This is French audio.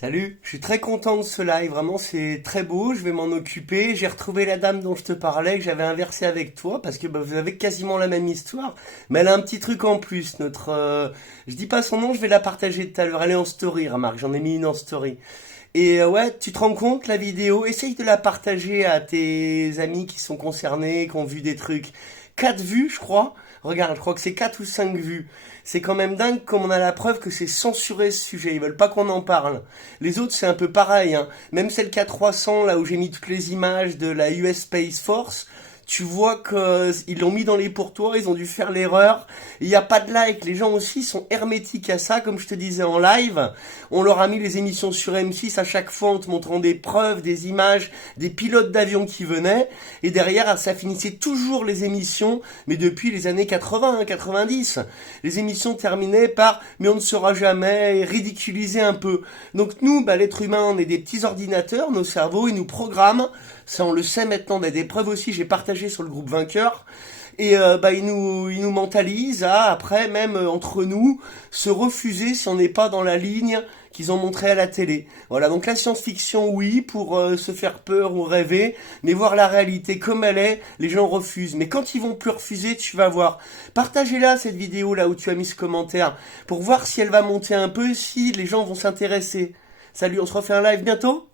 Salut, je suis très content de ce live, vraiment c'est très beau, je vais m'en occuper. J'ai retrouvé la dame dont je te parlais, que j'avais inversé avec toi, parce que vous avez quasiment la même histoire, mais elle a un petit truc en plus. Je dis pas son nom, je vais la partager tout à l'heure, elle est en story, remarque, j'en ai mis une en story. Et ouais, tu te rends compte, la vidéo, essaye de la partager à tes amis qui sont concernés, qui ont vu des trucs. 4 vues, je crois. Regarde, je crois que c'est 4 ou 5 vues. C'est quand même dingue comme on a la preuve que c'est censuré ce sujet. Ils veulent pas qu'on en parle. Les autres, c'est un peu pareil, hein. Même celle qui a 300, là où j'ai mis toutes les images de la US Space Force, tu vois qu'ils l'ont mis dans les pourtours, ils ont dû faire l'erreur. Il n'y a pas de like. Les gens aussi sont hermétiques à ça, comme je te disais en live. On leur a mis les émissions sur M6 à chaque fois en te montrant des preuves, des images, des pilotes d'avion qui venaient. Et derrière, ça finissait toujours les émissions, mais depuis les années 80, 90. Les émissions terminaient par «mais on ne saura jamais» et ridiculiser un peu. Donc nous, l'être humain, on est des petits ordinateurs, nos cerveaux, ils nous programment. Ça, on le sait maintenant, on a des preuves aussi, j'ai partagé sur le groupe Vainqueur. Et ils nous mentalisent à, après, même entre nous, se refuser si on n'est pas dans la ligne qu'ils ont montré à la télé. Voilà, donc la science-fiction, oui, pour se faire peur ou rêver, mais voir la réalité comme elle est, les gens refusent. Mais quand ils vont plus refuser, tu vas voir. Partagez-la, cette vidéo, là où tu as mis ce commentaire, pour voir si elle va monter un peu, si les gens vont s'intéresser. Salut, on se refait un live bientôt?